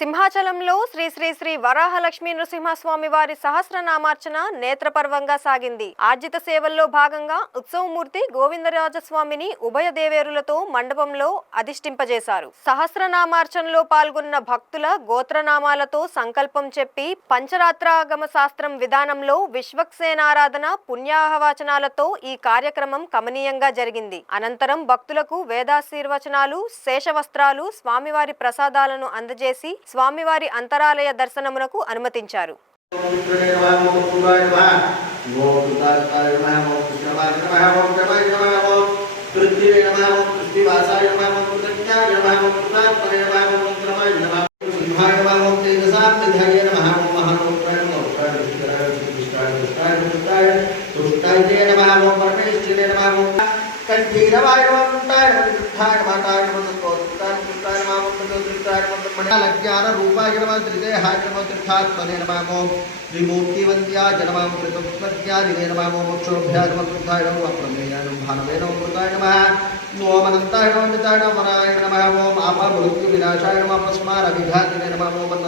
సింహాచలంలో శ్రీ శ్రీ శ్రీ వరాహలక్ష్మీ నృసింహస్వామి వారి సహస్రనామార్చన నేత్రపర్వంగా సాగింది. ఆర్జిత సేవల్లో భాగంగా ఉత్సవమూర్తి గోవిందరాజస్వామిని ఉభయ దేవేరులతో మండపంలో అధిష్ఠింపజేశారు. సహస్రనామార్చనలో పాల్గొన్న భక్తుల గోత్రనామాలతో సంకల్పం చెప్పి పంచరాత్రాగమ శాస్త్రం విధానంలో విశ్వక్సేనారాధన పుణ్యాహవచనాలతో ఈ కార్యక్రమం కమనీయంగా జరిగింది. అనంతరం భక్తులకు వేదాశీర్వచనాలు, శేషవస్త్రాలు, స్వామివారి ప్రసాదాలను అందజేసి స్వామివారి అంతరాలయ దర్శనమునకు అనుమతించారు. ज्ञान रूपाय नमः त्रिदेहाय नमः त्रिखात्मने नमः त्रिमूर्तिवन्द्याय नमः त्रितत्त्वज्ञानिने नमः मोक्षोभ्याय नमः कृताय नमः प्रमेयाय नमः भानवे नमः मृताय नमः ओम अनन्ताय नमः मिताय नमः वराय नमः ओम आपमृत्युविनाशाय नमः अपस्मारविघातिने नमः ओम